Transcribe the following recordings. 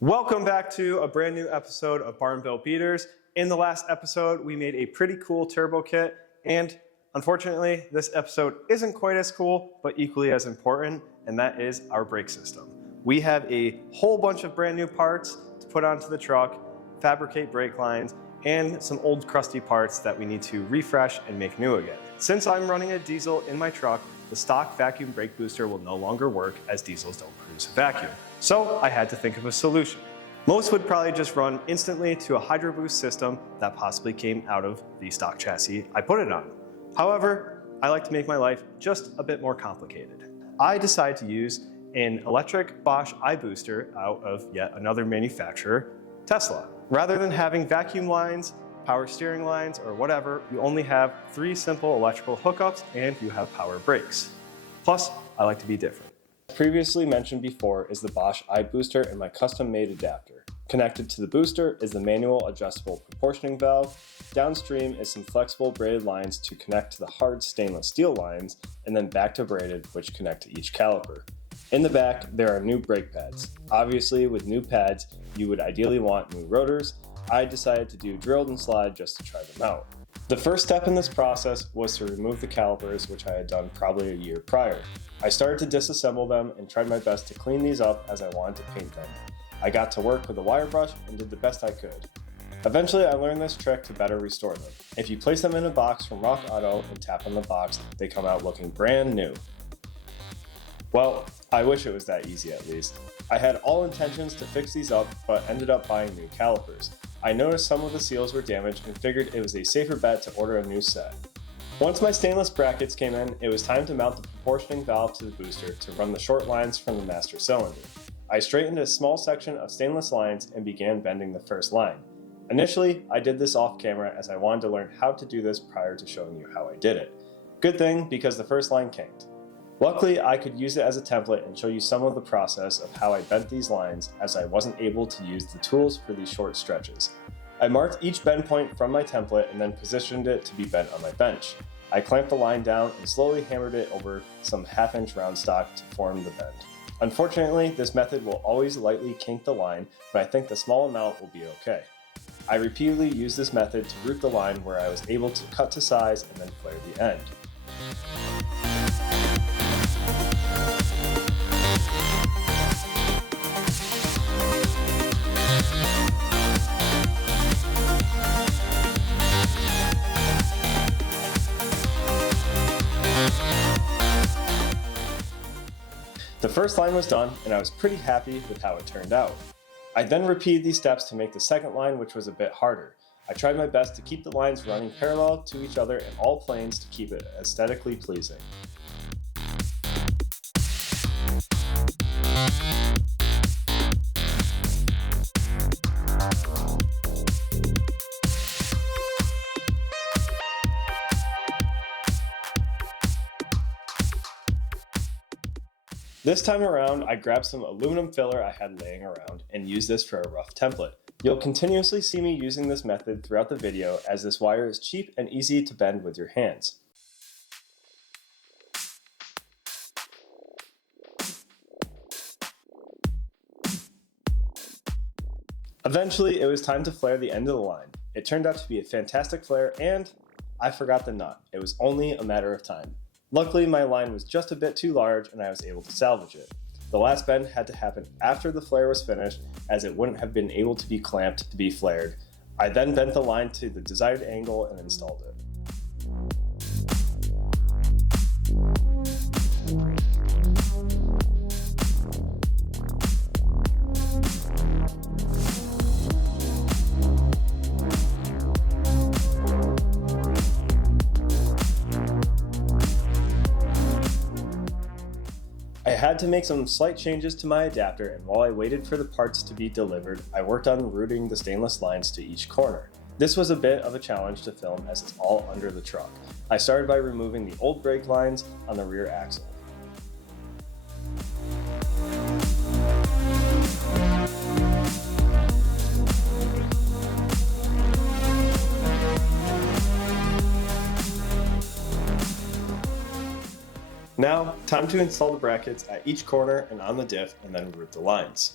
Welcome back to a brand new episode of Barn Built Beaters. In the last episode, we made a pretty cool turbo kit, and unfortunately, this episode isn't quite as cool, but equally as important, and that is our brake system. We have a whole bunch of brand new parts to put onto the truck, fabricate brake lines, and some old crusty parts that we need to refresh and make new again. Since I'm running a diesel in my truck, the stock vacuum brake booster will no longer work as diesels don't produce a vacuum. So I had to think of a solution. Most would probably just run instantly to a hydro boost system that possibly came out of the stock chassis I put it on. However, I like to make my life just a bit more complicated. I decided to use an electric Bosch iBooster out of yet another manufacturer, Tesla. Rather than having vacuum lines, power steering lines, or whatever, you only have 3 simple electrical hookups and you have power brakes. Plus, I like to be different. As previously mentioned before is the Bosch iBooster and my custom-made adapter. Connected to the booster is the manual adjustable proportioning valve. Downstream is some flexible braided lines to connect to the hard stainless steel lines, and then back to braided, which connect to each caliper. In the back, there are new brake pads. Obviously, with new pads, you would ideally want new rotors. I decided to do drilled and slide just to try them out. The first step in this process was to remove the calipers, which I had done probably a year prior. I started to disassemble them and tried my best to clean these up as I wanted to paint them. I got to work with a wire brush and did the best I could. Eventually, I learned this trick to better restore them. If you place them in a box from Rock Auto and tap on the box, they come out looking brand new. Well, I wish it was that easy at least. I had all intentions to fix these up, but ended up buying new calipers. I noticed some of the seals were damaged and figured it was a safer bet to order a new set. Once my stainless brackets came in, it was time to mount the proportioning valve to the booster to run the short lines from the master cylinder. I straightened a small section of stainless lines and began bending the first line. Initially, I did this off camera as I wanted to learn how to do this prior to showing you how I did it. Good thing, because the first line kinked. Luckily, I could use it as a template and show you some of the process of how I bent these lines, as I wasn't able to use the tools for these short stretches. I marked each bend point from my template and then positioned it to be bent on my bench. I clamped the line down and slowly hammered it over some 1/2-inch round stock to form the bend. Unfortunately, this method will always lightly kink the line, but I think the small amount will be okay. I repeatedly used this method to root the line where I was able to cut to size and then flare the end. The first line was done, and I was pretty happy with how it turned out. I then repeated these steps to make the second line, which was a bit harder. I tried my best to keep the lines running parallel to each other in all planes to keep it aesthetically pleasing. This time around, I grabbed some aluminum filler I had laying around and used this for a rough template. You'll continuously see me using this method throughout the video, as this wire is cheap and easy to bend with your hands. Eventually, it was time to flare the end of the line. It turned out to be a fantastic flare, and I forgot the nut. It was only a matter of time. Luckily, my line was just a bit too large and I was able to salvage it. The last bend had to happen after the flare was finished, as it wouldn't have been able to be clamped to be flared. I then bent the line to the desired angle and installed it. I had to make some slight changes to my adapter, and while I waited for the parts to be delivered, I worked on routing the stainless lines to each corner. This was a bit of a challenge to film as it's all under the truck. I started by removing the old brake lines on the rear axle. Now, time to install the brackets at each corner and on the diff, and then route the lines.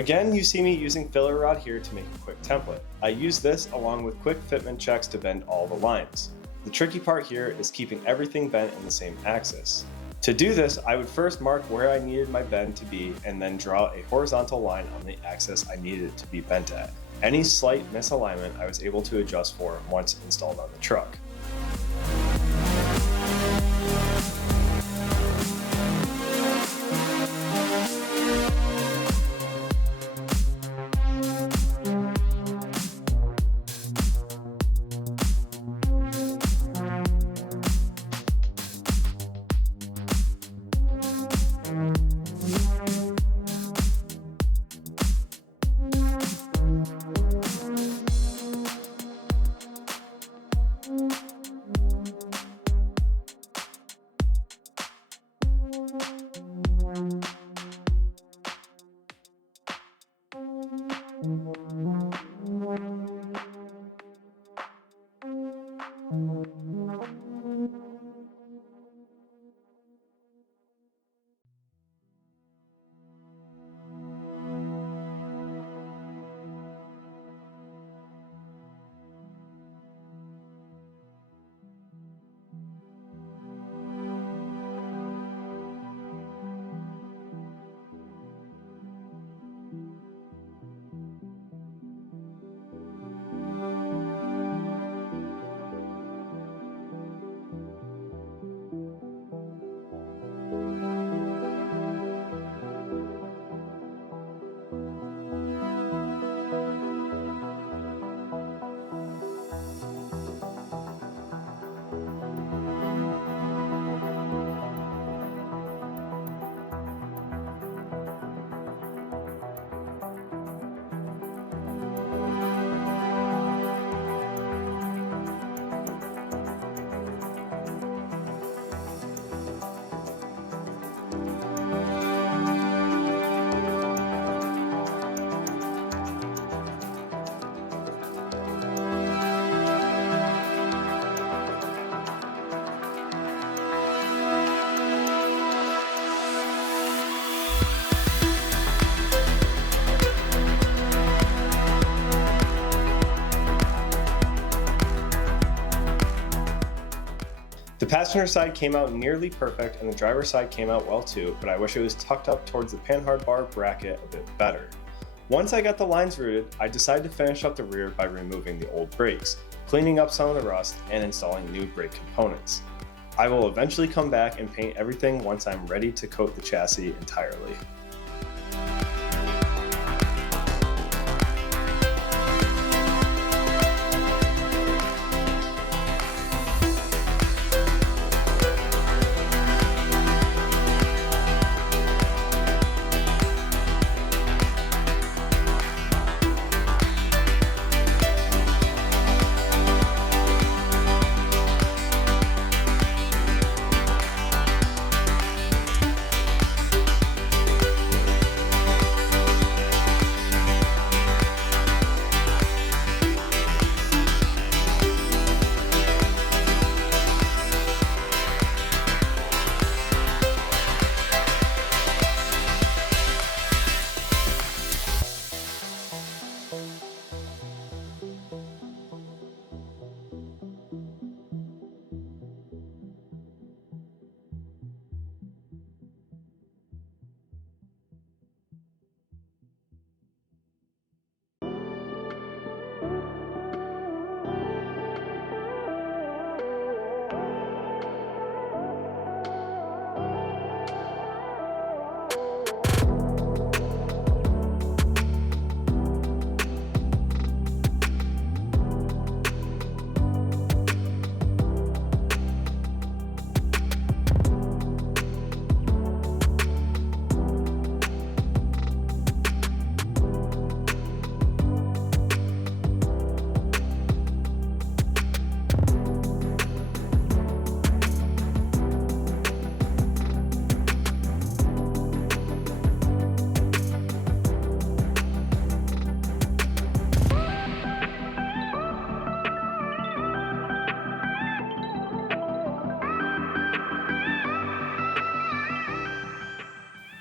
Again, you see me using filler rod here to make a quick template. I use this along with quick fitment checks to bend all the lines. The tricky part here is keeping everything bent in the same axis. To do this, I would first mark where I needed my bend to be and then draw a horizontal line on the axis I needed it to be bent at. Any slight misalignment I was able to adjust for once installed on the truck. The passenger side came out nearly perfect and the driver's side came out well too, but I wish it was tucked up towards the panhard bar bracket a bit better. Once I got the lines rooted, I decided to finish up the rear by removing the old brakes, cleaning up some of the rust, and installing new brake components. I will eventually come back and paint everything once I'm ready to coat the chassis entirely.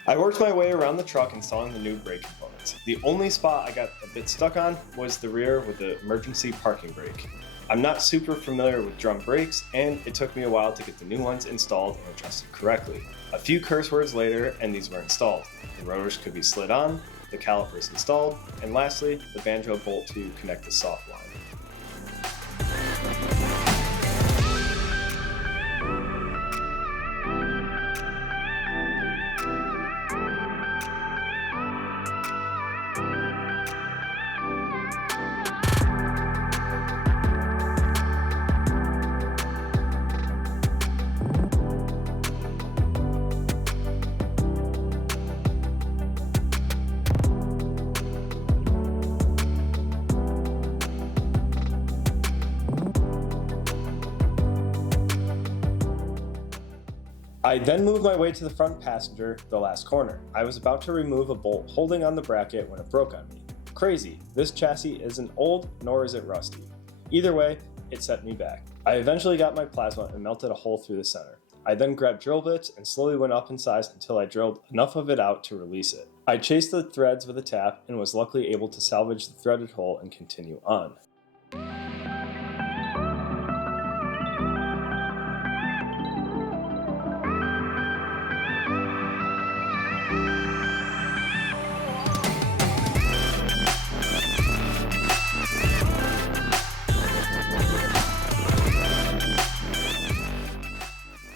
I worked my way around the truck installing the new brake components. components. The only spot I got a bit stuck on was the rear with the emergency parking brake. I'm not super familiar with drum brakes, and it took me a while to get the new ones installed and adjusted correctly. A few curse words later, and these were installed. The rotors could be slid on, the calipers installed, and lastly, the banjo bolt to connect the soft line. I then moved my way to the front passenger, the last corner. I was about to remove a bolt holding on the bracket when it broke on me. Crazy, this chassis isn't old, nor is it rusty. Either way, it set me back. I eventually got my plasma and melted a hole through the center. I then grabbed drill bits and slowly went up in size until I drilled enough of it out to release it. I chased the threads with a tap and was luckily able to salvage the threaded hole and continue on.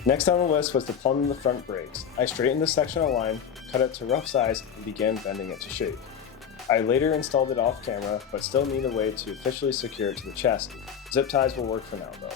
Next on the list was to plumb the front brakes. I straightened the section of line, cut it to rough size, and began bending it to shape. I later installed it off camera, but still need a way to officially secure it to the chassis. Zip ties will work for now though.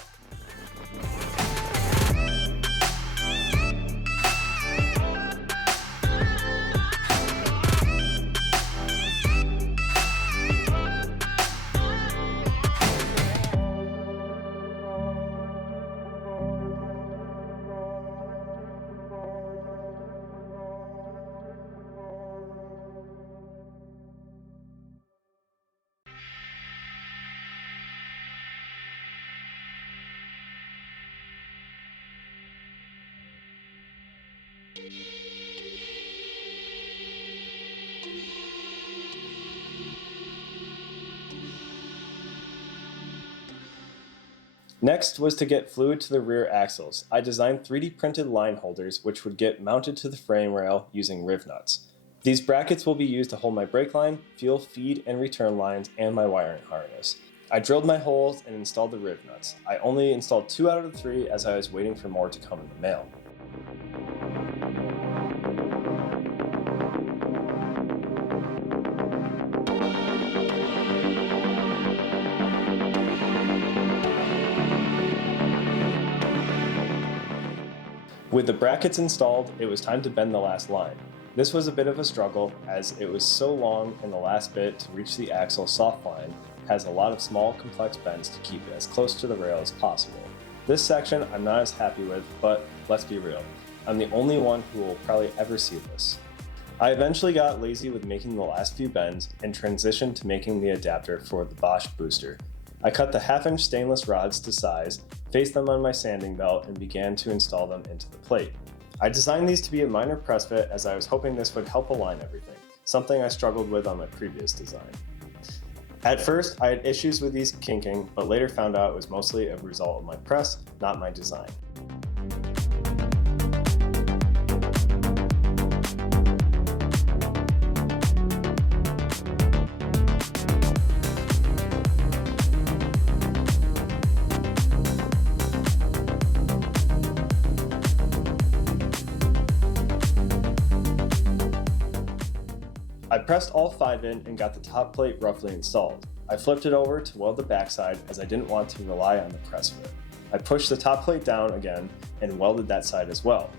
Next was to get fluid to the rear axles. I designed 3D printed line holders which would get mounted to the frame rail using riv nuts. These brackets will be used to hold my brake line, fuel feed and return lines, and my wiring harness. I drilled my holes and installed the riv nuts. I only installed 2 out of the 3 as I was waiting for more to come in the mail. With the brackets installed, it was time to bend the last line. This was a bit of a struggle as it was so long and the last bit to reach the axle soft line has a lot of small complex bends to keep it as close to the rail as possible. This section I'm not as happy with, but let's be real, I'm the only one who will probably ever see this. I eventually got lazy with making the last few bends and transitioned to making the adapter for the Bosch booster. I cut the 1/2-inch stainless rods to size, faced them on my sanding belt, and began to install them into the plate. I designed these to be a minor press fit as I was hoping this would help align everything, something I struggled with on my previous design. At first, I had issues with these kinking, but later found out it was mostly a result of my press, not my design. I pressed all 5 in and got the top plate roughly installed. I flipped it over to weld the backside as I didn't want to rely on the press fit. I pushed the top plate down again and welded that side as well.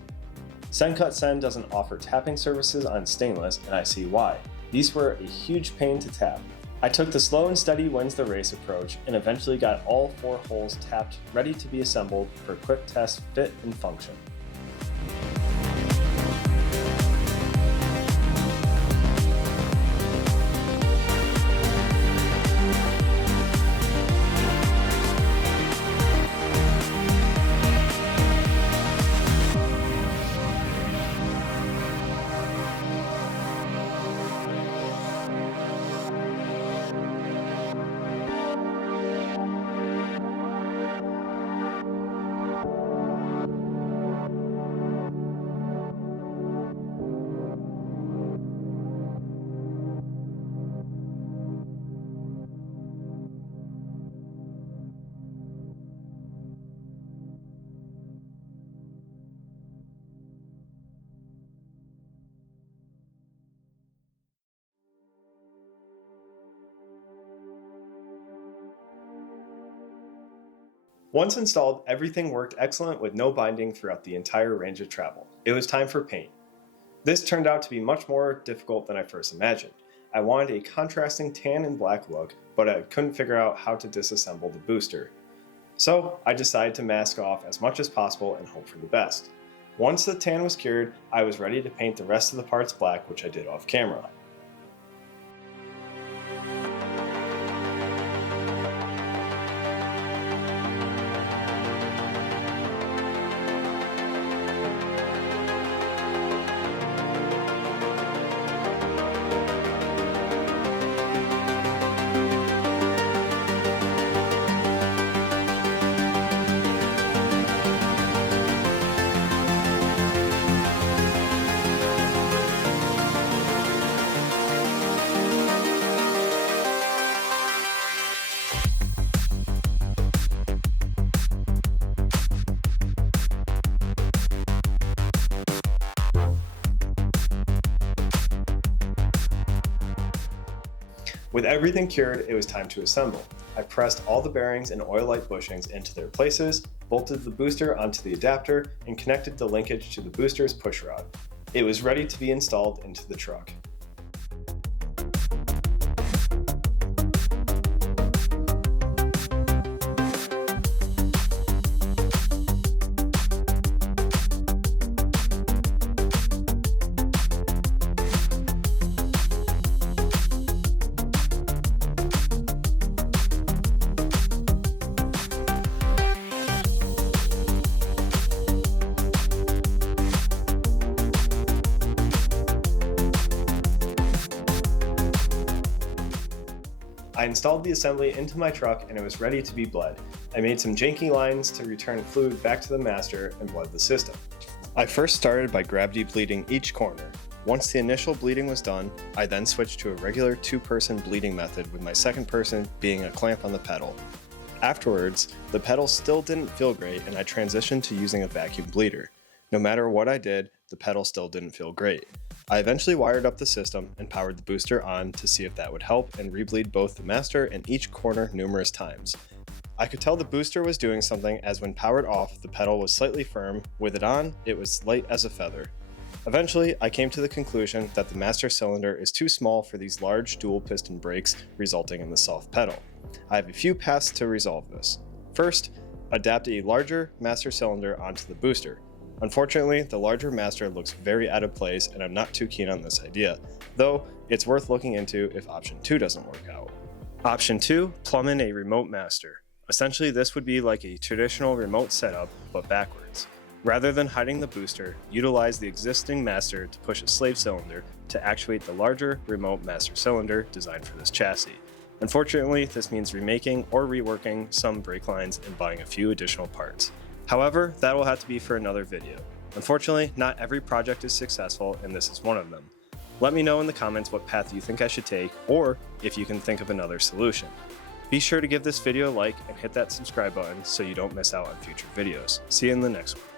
Sencut Sen doesn't offer tapping services on stainless, and I see why. These were a huge pain to tap. I took the slow and steady wins the race approach and eventually got all 4 holes tapped ready to be assembled for quick test fit and function. Once installed, everything worked excellent with no binding throughout the entire range of travel. It was time for paint. This turned out to be much more difficult than I first imagined. I wanted a contrasting tan and black look, but I couldn't figure out how to disassemble the booster. So I decided to mask off as much as possible and hope for the best. Once the tan was cured, I was ready to paint the rest of the parts black, which I did off camera. With everything cured, it was time to assemble. I pressed all the bearings and oil light bushings into their places, bolted the booster onto the adapter, and connected the linkage to the booster's push rod. It was ready to be installed into the truck. I installed the assembly into my truck and it was ready to be bled. I made some janky lines to return fluid back to the master and bled the system. I first started by gravity bleeding each corner. Once the initial bleeding was done, I then switched to a regular two-person bleeding method with my second person being a clamp on the pedal. Afterwards, the pedal still didn't feel great and I transitioned to using a vacuum bleeder. No matter what I did, the pedal still didn't feel great. I eventually wired up the system and powered the booster on to see if that would help and rebleed both the master and each corner numerous times. I could tell the booster was doing something as when powered off, the pedal was slightly firm, with it on, it was light as a feather. Eventually, I came to the conclusion that the master cylinder is too small for these large dual piston brakes, resulting in the soft pedal. I have a few paths to resolve this. First, adapt a larger master cylinder onto the booster. Unfortunately, the larger master looks very out of place and I'm not too keen on this idea, though it's worth looking into if option 2 doesn't work out. Option 2, plumb in a remote master. Essentially, this would be like a traditional remote setup, but backwards. Rather than hiding the booster, utilize the existing master to push a slave cylinder to actuate the larger remote master cylinder designed for this chassis. Unfortunately, this means remaking or reworking some brake lines and buying a few additional parts. However, that will have to be for another video. Unfortunately, not every project is successful, and this is one of them. Let me know in the comments what path you think I should take, or if you can think of another solution. Be sure to give this video a like and hit that subscribe button so you don't miss out on future videos. See you in the next one.